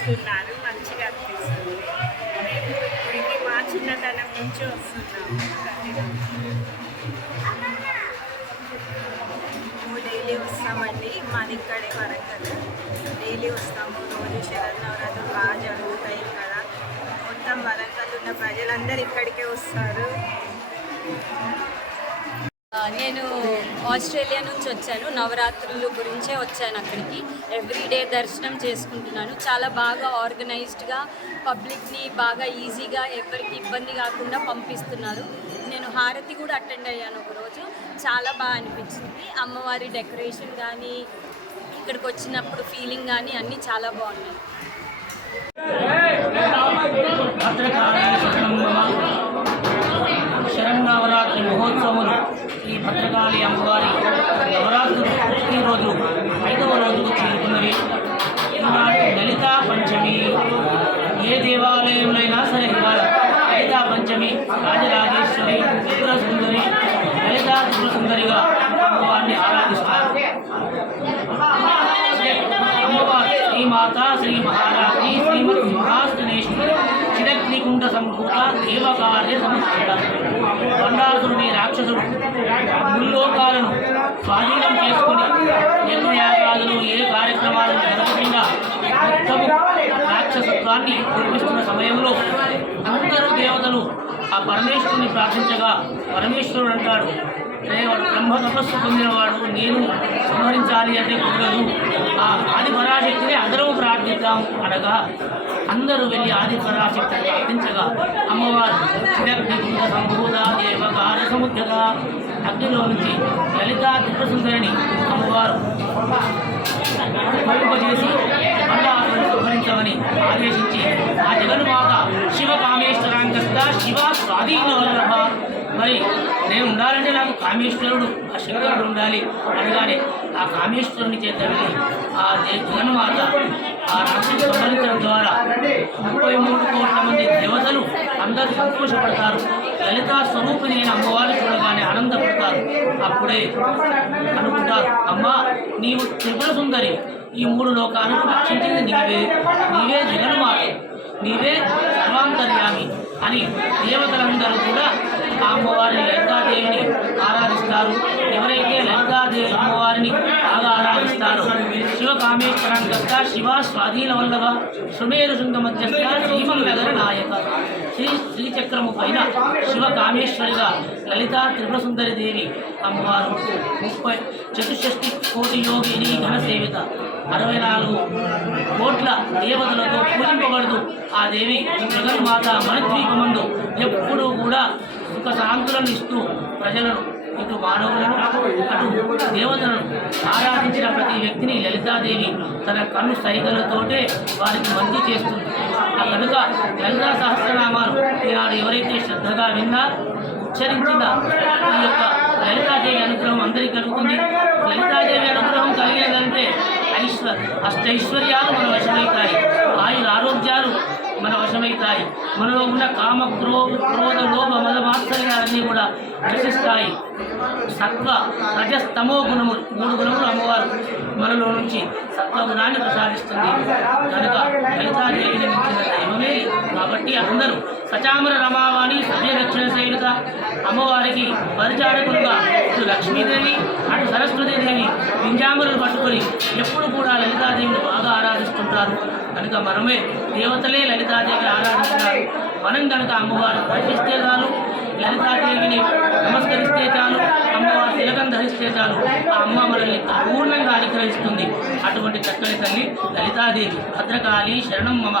చేస్తున్నారు మంచిగా అనిపిస్తుంది. మేము ఇప్పటికి మా చిన్నతనం నుంచి వస్తున్నాము మేము డైలీ వస్తామండి మాది ఇక్కడే వరంగల్. డైలీ వస్తాము రోజు శరన్నవరాత్రులు బాగా జరుగుతాయి ఇక్కడ మొత్తం వరంగల్ ఉన్న ప్రజలందరూ ఇక్కడికే వస్తారు. నేను ఆస్ట్రేలియా నుంచి వచ్చాను. నవరాత్రుల గురించే వచ్చాను అక్కడికి. ఎవ్రీడే దర్శనం చేసుకుంటున్నాను. చాలా బాగా ఆర్గనైజ్డ్గా పబ్లిక్ని బాగా ఈజీగా ఎవరికి ఇబ్బంది కాకుండా పంపిస్తున్నారు. నేను హారతి కూడా అటెండ్ అయ్యాను ఒకరోజు. చాలా బాగా అనిపించింది. అమ్మవారి డెకరేషన్ కానీ ఇక్కడికి వచ్చినప్పుడు ఫీలింగ్ కానీ అన్నీ చాలా బాగున్నాయి. ఈ భద్రకాళి అమ్మవారి నవరాత్రులు రోజు ఐదవ రోజుకు చేరుకున్నవి ఈనాడు లలితా పంచమి. ఏ దేవాలయంలోనైనా సరే ఇవాళ లలితా పంచమి రాజరాజేశ్వరి త్రిపుర సుందరి లలితా త్రిపుర సుందరిగా అమ్మవారిని ఆరాధిస్తారు. అమ్మవారు శ్రీ మాత శ్రీ మహారాజ్ని కుండ సంభూత దేవకార్య సంస్కృత బండాసురుని రాక్షసుడు ముల్లోకాలను స్వాధీనం చేసుకుని యజ్ఞయాగాదులు ఏ కార్యక్రమాలను జరగకుండా మొత్తము రాక్షసత్వాన్ని కురిపిస్తున్న సమయంలో అందరూ దేవతలు ఆ పరమేశ్వరుని ప్రార్థించగా పరమేశ్వరుడు అంటాడు "రే, బ్రహ్మ తపస్సు పొందినవాడు నేను సంహరించాలి అంటే కుదరదు. ఆ ఆది పరాశక్తిని అందరూ ప్రార్థిద్దాం అనగా అందరూ వెళ్ళి ఆది పరాశక్తిని ప్రార్థించగా అమ్మవారు సంభూత దేవకార సముద్రత అగ్నిలో నుంచి లలిత త్రిపుర అమ్మవారు చేసి బండారులను సంహరించమని ఆదేశించి ఆ జగన్మాత శివ కామేశ్వరాంకస్త శివ స్వాధీన మరి నేను ఉండాలంటే నాకు కామేశ్వరుడు ఆ శంకరుడు ఉండాలి అనగానే ఆ కామేశ్వరుని చేత వెళ్ళి ఆ జగన్మాత ఆ రాక్షసు సంహరించడం ద్వారా ముప్పై మూడు కోట్ల మంది దేవతలు అందరూ సంతోషపడతారు. లలితా స్వరూపిణి అయిన అమ్మవారిని చూడగానే ఆనందపడతారు. అప్పుడే అనుకుంటారు అమ్మా నీవు త్రిపుర సుందరి. ఈ మూడు లోకాలను రక్షించింది నీవే. నీవే జగన్మాత. నీవే సర్వాంతర్యామి అని దేవతలందరూ కూడా అమ్మవారిని లలితాదేవిని ఆరాధిస్తారు. ఎవరైతే లలితాదేవి అమ్మవారిని బాగా ఆరాధిస్తారో శివ కామేశ్వరాంగస్త శివ స్వాధీన వల్లభ సుమేరు శృంగ మధ్యస్థ శ్రీమన్ నగర నాయక. శ్రీ శ్రీచక్రము పైన శివ కామేశ్వరిగా లలితా త్రిపుర సుందరి దేవి అమ్మవారు ముప్పై చతుషష్టి కోటి యోగిని ఘన సేవిత. అరవై నాలుగు కోట్ల దేవతలతో పూజింపబడదు ఆ దేవి జగన్మాత మనద్వీపమందు ఎప్పుడూ కూడా సుఖ శాంతులను ఇస్తూ ప్రజలను ఇటు మానవులను అటు దేవతలను ఆరాధించిన ప్రతి వ్యక్తిని లలితాదేవి తన కన్ను సైగలతోటే వారికి మంచి చేస్తుంది. ఆ కనుక లలితా సహస్రనామాలు ఈనాడు ఎవరైతే శ్రద్ధగా విన్నా ఉచ్చరించిందా ఈ యొక్క లలితాదేవి అనుగ్రహం అందరికీ కలుగుతుంది. లలితాదేవి అనుగ్రహం కలిగేదంటే ఐశ్వర్ అష్టైశ్వర్యాలు మన వశమవుతాయి ఆయుర ఆరోగ్యాలు మనలో ఉన్న కామ క్రోధ క్రోధ లోభ మద మాత్సర్యాలన్నీ కూడా నశిస్తాయి సత్వ రజస్తమో గుణములు మూడు గుణములు అమ్మవారు మనలో నుంచి సత్వ గుణాన్ని ప్రసాదిస్తుంది. కనుక లలితాదేవిని మించిన దైవమే. కాబట్టి అందరూ సచామర రమావాణి సభ్య దక్షిణ శైలుత అమ్మవారికి పరిచారకులుగా ఇటు లక్ష్మీదేవి అటు సరస్వతీదేవి వింజామరులు పట్టుకొని ఎప్పుడు కూడా లలితాదేవిని బాగా ఆరాధిస్తుంటారు. కనుక మనమే దేవతలే లలితాదేవి ఆరాధిస్తున్నారు మనం కనుక అమ్మవారు దర్శిస్తే చాలు లలితాదేవిని నమస్కరిస్తే చాలు అమ్మవారు తిలకం ధరిస్తే చాలు ఆ అమ్మ మనల్ని పూర్ణంగా అనుగ్రహిస్తుంది. అటువంటి చక్కని తల్లి లలితాదేవి భద్రకాళి శరణం మమ.